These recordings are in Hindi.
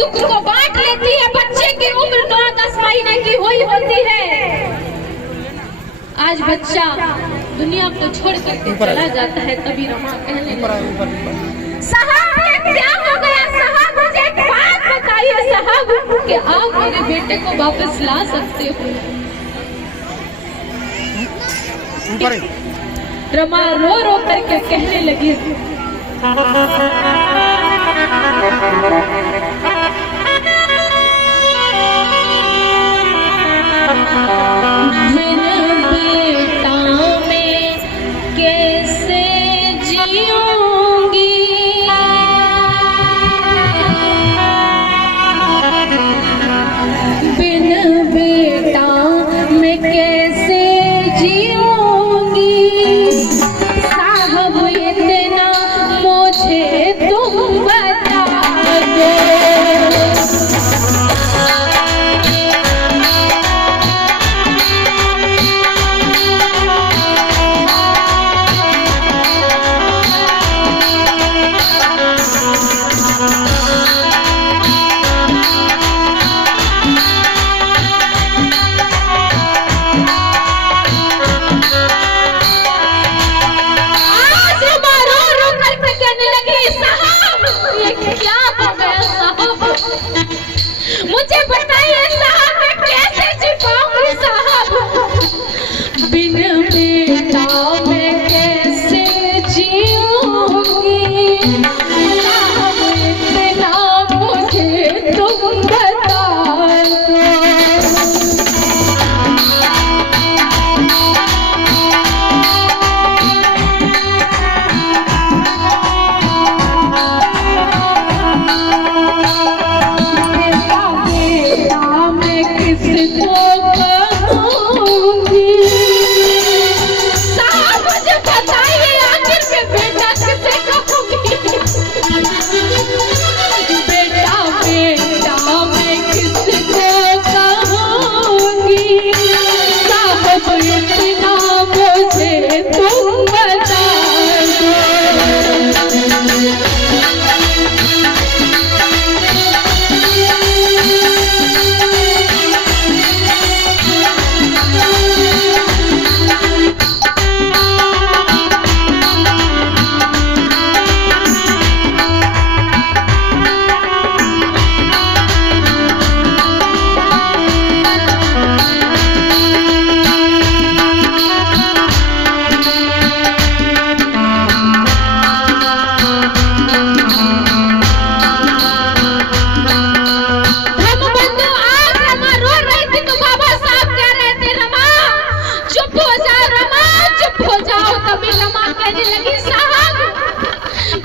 दुख को बांट लेती है। बच्चे की उम्र 9-10 महीने की हुई होती है। आज बच्चा दुनिया को छोड़ करके चला जाता है, तभी रमा कहने लगी, साहब ये क्या हो गया साहब, मुझे एक बात बताइए साहब कि आप मेरे बेटे को वापस ला सकते हो। रमा रो रो करके कहने लगी, मुझे बताइए साहब मैं कैसे जी पाऊंगी साहब, बिन बेटा मैं कैसे जीऊंगी साहब, इतना मुझे तुम बता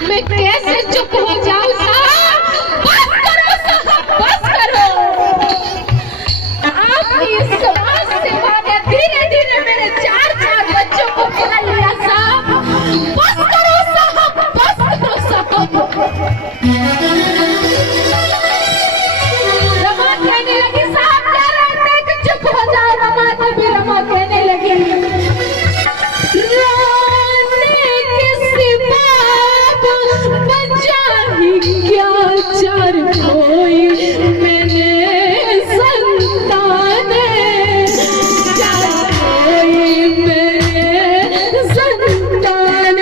मैं कैसे चुप हो जाऊं साहब, बस करो साहब बस करो। आपकी इस समाज सेवा ने धीरे धीरे मेरे 4 बच्चों को पाल लिया साहब, बस करो साहब बस करो साहब। रमा कहने लगी साहब क्या रहता है कि चुप हो जाओ रमा, तभी रमा कहने लगी क्या चार कोई मैंने संतान, चार कोई मैंने संतान।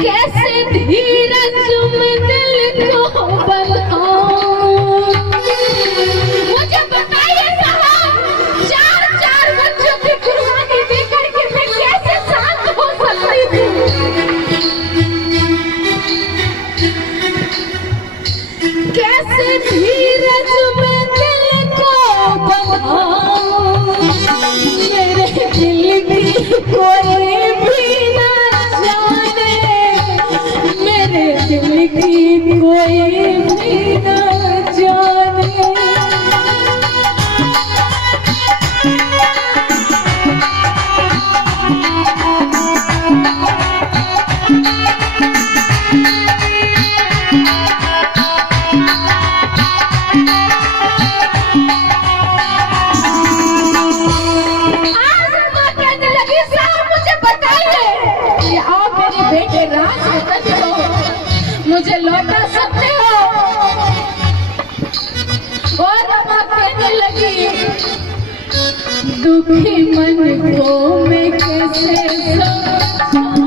कैसे धीरज में दिल को बनाऊं, मुझे बताइए साहब 4 बच्चों की कुर्बानी देकर के मैं कैसे शांत हो सकती थी। कैसे धीरज में दिल को बनाऊं, मेरे दिल की कोई भी ना जाने, मेरे दिल की कोई भी ना जाने। मुझे लौटा सकते हो। और रमा कहने लगी दुखी मन को मैं कैसे समझाऊं,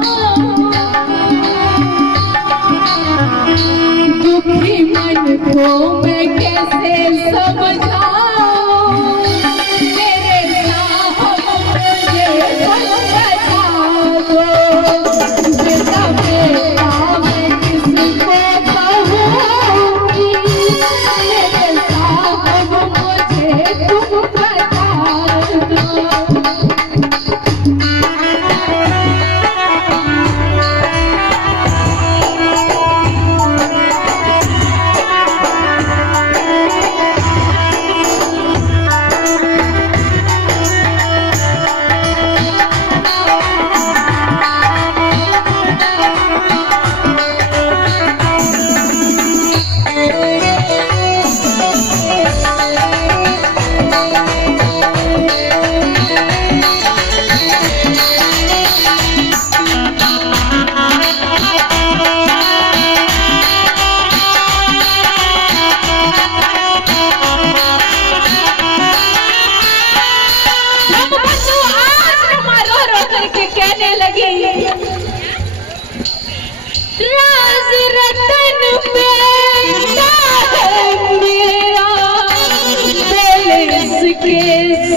दुखी मन को मैं कैसे समझाऊं, मेरे साहब मुझे बता दो, बेटा बेटा मैं किसको कहूँगी, मेरे साहब मुझे तुम बता दो। कहने लगी राज रतन बेटा है मेरा, बोले इसके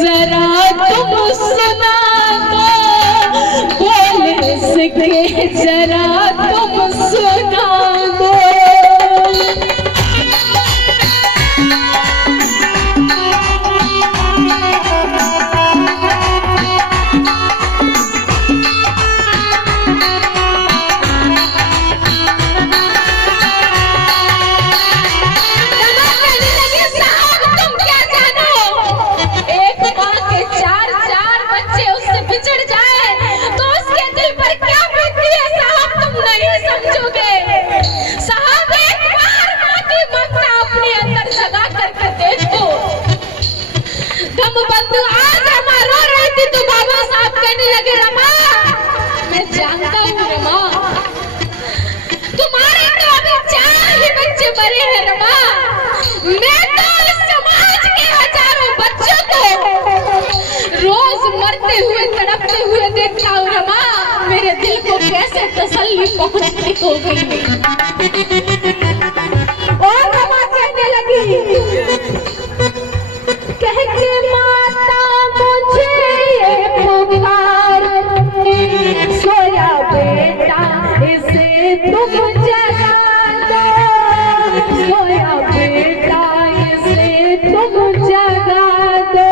जरा तुम सुना दो, बोले इसके जरा तुम सुना दो। बंधु आज रमा रो रही थी तो बाबा साहब कहने लगे रमा मैं जानता हूँ रमा, तुम्हारे तो अभी 4 ही बच्चे मरे हैं रमा, मैं तो इस समाज के हजारों बच्चों को रोज मरते हुए तड़पते हुए देखता हूँ रमा, मेरे दिल को कैसे तसल्ली पहुँचती होगी। और रमा कहने लगी कह के माता मुझे ये पुकारती, सोया बेटा इसे तुम जगा दो, सोया बेटा इसे तुम जगा दो।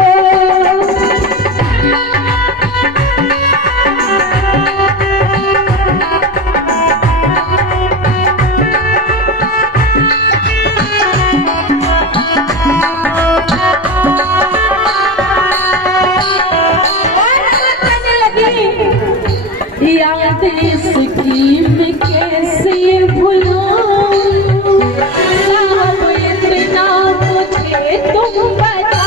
याद स्कीम कैसे भुलाऊं, साहब इतना मुझे तुम बता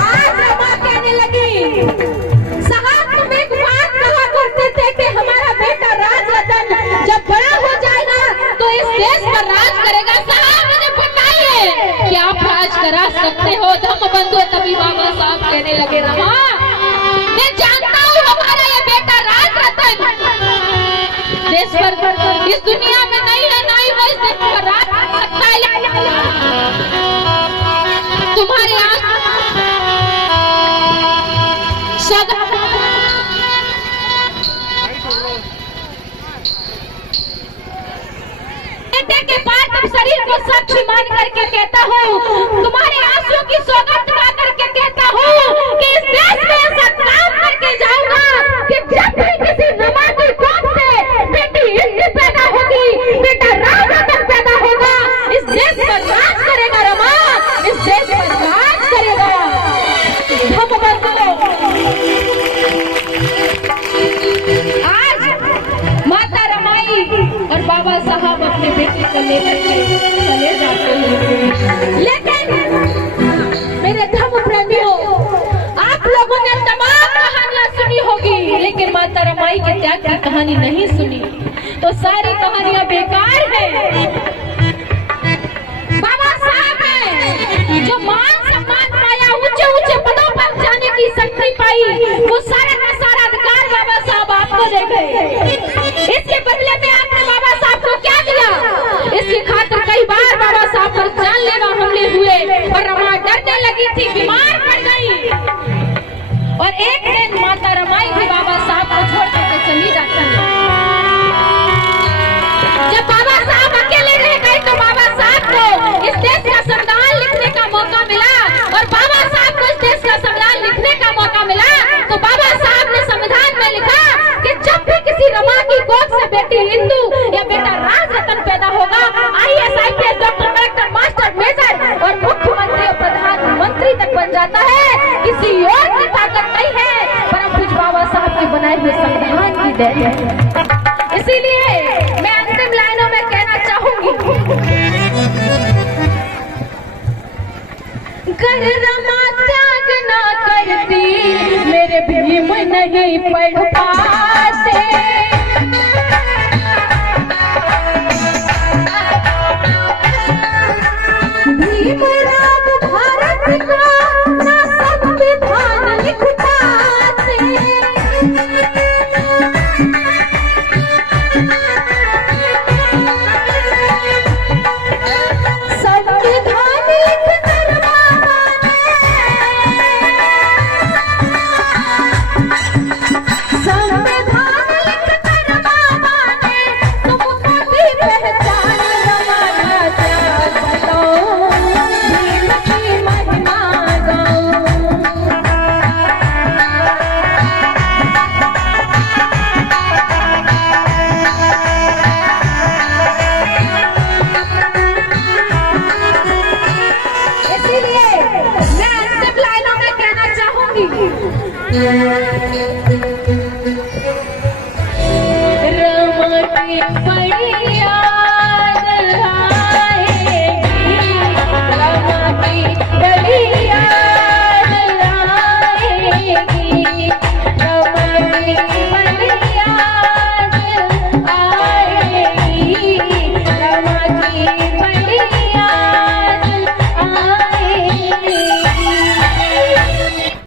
आज रमा कहने लगी साहब तुम एक बात कहा करते थे कि हमारा बेटा राज रतन जब बड़ा हो जाएगा तो इस देश पर राज करेगा। साहब मुझे बताइए क्या आप राज करा सकते हो? धम्म बंधु तभी बाबा साहब कहने लगे रमा मैं जानता हूँ हमारा ये बेटा राज रतन देश पर इस दुनिया में नहीं है, ना ही वो इस देश पर राज कर सकता है। तुम्हारे बेटे के बाद अब शरीर को साक्षी मान करके कहता हूँ, तुम्हारे आंसू की सौगंध उड़ा करके कहता हूँ कि इस देश में ऐसा काम करके जाऊंगा कि जब भी किसी रमा की कोख से बेटी इंद्र पैदा होगी, बेटा राज रतन पैदा होगा, चले जाते हैं। लेकिन मेरे धर्म प्रेमियों, आप लोगों ने तमाम कहानियां सुनी होगी, लेकिन माता रमाई के त्याग की कहानी नहीं सुनी, तो सारी कहानियां बेकार है। बाबा साहब ने जो मान सम्मान पाया, ऊंचे ऊंचे पदों पर जाने की शक्ति पाई, वो सारा का सारा अधिकार बाबा साहब आपको दे गए। इसके बदले में आपने बाबा साहब को क्या दिया? इसकी खातिर कई बार बाबा साहब पर जानलेवा हमले हुए, और रमा डरने लगी थी, बीमार पड़ गई, और एक दिन माता रमाई भी बाबा साहब को छोड़ करके चली जाती है। जब बाबा साहब अकेले रह गए तो बाबा साहब को इस देश का संविधान लिखने का मौका मिला, और बाबा साहब को इस देश का संविधान लिखने का मौका मिला तो बाबा साहब ने संविधान में लिखा कि जब भी किसी रमा की गोद से बेटी हिंदू या बेटा राज रतन पैदा होगा, IAS IPS doctor collector master major और मुख्यमंत्री और प्रधानमंत्री तक बन जाता है, किसी और की ताकत नहीं है, परम पूज्य बाबा साहब के बनाए हुए संविधान की देन है। इसीलिए मैं अंतिम लाइनों में कहना चाहूंगी, कर रमा त्याग ना करती, मेरे भीम नहीं पढ़ पाते। भीम राम भारत का ना संविधान लिख पाते। संविधान लिख कर बाबा ने तुमको भी पहचान, रमाना त्याग बताओ, भीम की महिमा गाओ। इसीलिए मैं अंतिम लाइनों में कहना चाहूंगी,